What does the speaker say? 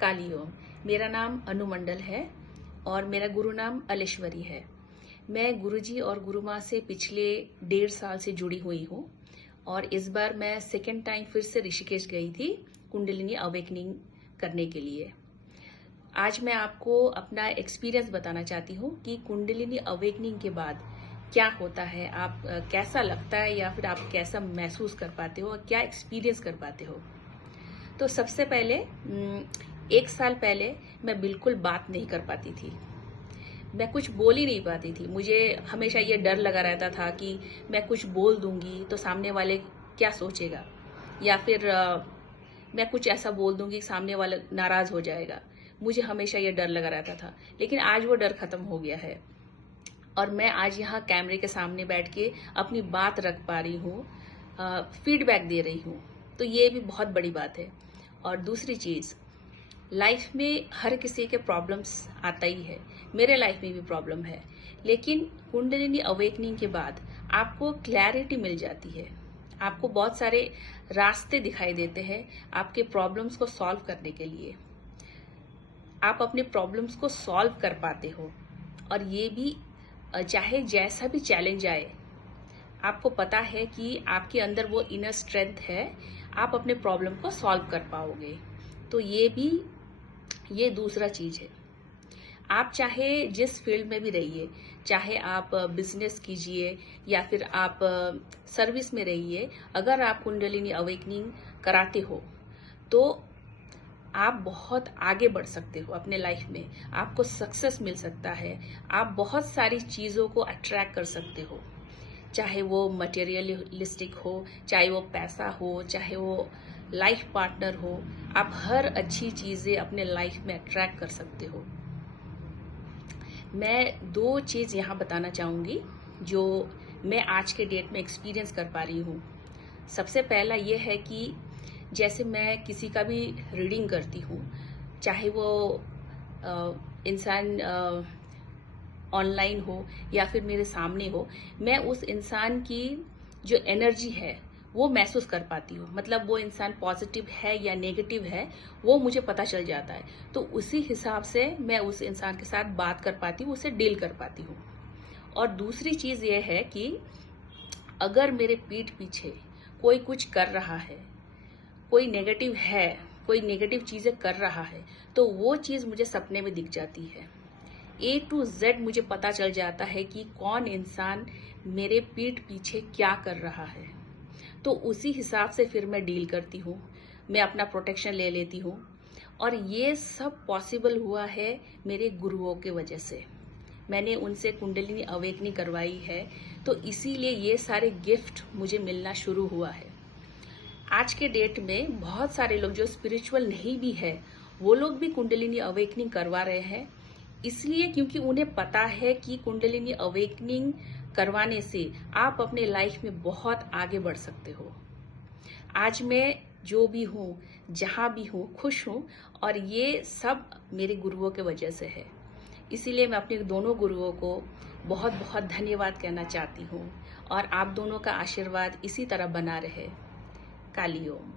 काली ओम। मेरा नाम अनु मंडल है और मेरा गुरु नाम अलेश्वरी है। मैं गुरुजी और गुरु माँ से पिछले 1.5 साल से जुड़ी हुई हूँ और इस बार मैं सेकेंड टाइम फिर से ऋषिकेश गई थी कुंडलिनी अवेकनिंग करने के लिए। आज मैं आपको अपना एक्सपीरियंस बताना चाहती हूँ कि कुंडलिनी अवेकनिंग के बाद क्या होता है, आप कैसा लगता है या फिर आप कैसा महसूस कर पाते हो और क्या एक्सपीरियंस कर पाते हो। तो सबसे पहले 1 साल पहले मैं बिल्कुल बात नहीं कर पाती थी, मैं कुछ बोल ही नहीं पाती थी। मुझे हमेशा ये डर लगा रहता था कि मैं कुछ बोल दूंगी तो सामने वाले क्या सोचेगा, या फिर मैं कुछ ऐसा बोल दूंगी सामने वाला नाराज हो जाएगा। मुझे हमेशा ये डर लगा रहता था, लेकिन आज वो डर खत्म हो गया है और मैं आज यहाँ कैमरे के सामने बैठ के अपनी बात रख पा रही हूँ, फीडबैक दे रही हूँ। तो ये भी बहुत बड़ी बात है। और दूसरी चीज, लाइफ में हर किसी के प्रॉब्लम्स आता ही है, मेरे लाइफ में भी प्रॉब्लम है, लेकिन कुंडलिनी अवेकनिंग के बाद आपको क्लैरिटी मिल जाती है, आपको बहुत सारे रास्ते दिखाई देते हैं आपके प्रॉब्लम्स को सॉल्व करने के लिए। आप अपने प्रॉब्लम्स को सॉल्व कर पाते हो और ये भी चाहे जैसा भी चैलेंज आए, आपको पता है कि आपके अंदर वो इनर स्ट्रेंथ है, आप अपने प्रॉब्लम को सॉल्व कर पाओगे। तो ये दूसरा चीज है। आप चाहे जिस फील्ड में भी रहिए, चाहे आप बिजनेस कीजिए या फिर आप सर्विस में रहिए, अगर आप कुंडलिनी अवेकनिंग कराते हो तो आप बहुत आगे बढ़ सकते हो अपने लाइफ में, आपको सक्सेस मिल सकता है, आप बहुत सारी चीजों को अट्रैक्ट कर सकते हो, चाहे वो मटेरियलिस्टिक हो, चाहे वो पैसा हो, चाहे वो लाइफ पार्टनर हो। आप हर अच्छी चीजें अपने लाइफ में अट्रैक्ट कर सकते हो। मैं 2 चीज यहाँ बताना चाहूंगी जो मैं आज के डेट में एक्सपीरियंस कर पा रही हूँ। सबसे पहला ये है कि जैसे मैं किसी का भी रीडिंग करती हूँ, चाहे वो इंसान ऑनलाइन हो या फिर मेरे सामने हो, मैं उस इंसान की जो एनर्जी है वो महसूस कर पाती हूँ। मतलब वो इंसान पॉजिटिव है या नेगेटिव है, वो मुझे पता चल जाता है। तो उसी हिसाब से मैं उस इंसान के साथ बात कर पाती हूँ, उसे डील कर पाती हूँ। और दूसरी चीज ये है कि अगर मेरे पीठ पीछे कोई कुछ कर रहा है, कोई नेगेटिव है, कोई नेगेटिव चीजें कर रहा है, तो वो चीज मुझे सपने में दिख जाती है। A to Z मुझे पता चल जाता है कि कौन इंसान मेरे पीठ पीछे क्या कर रहा है। तो उसी हिसाब से फिर मैं डील करती हूँ, मैं अपना प्रोटेक्शन ले लेती हूँ। और ये सब पॉसिबल हुआ है मेरे गुरुओं के वजह से। मैंने उनसे कुंडलिनी अवेकनिंग करवाई है, तो इसीलिए ये सारे गिफ्ट मुझे मिलना शुरू हुआ है। आज के डेट में बहुत सारे लोग जो स्पिरिचुअल नहीं भी है, वो लोग भी कुंडलिनी अवेकनिंग करवा रहे हैं, इसलिए क्योंकि उन्हें पता है कि कुंडलिनी अवेकनिंग करवाने से आप अपने लाइफ में बहुत आगे बढ़ सकते हो। आज मैं जो भी हूँ, जहाँ भी हूँ, खुश हूँ और ये सब मेरे गुरुओं के वजह से है। इसीलिए मैं अपने दोनों गुरुओं को बहुत बहुत धन्यवाद कहना चाहती हूँ और आप दोनों का आशीर्वाद इसी तरह बना रहे। काली ओम।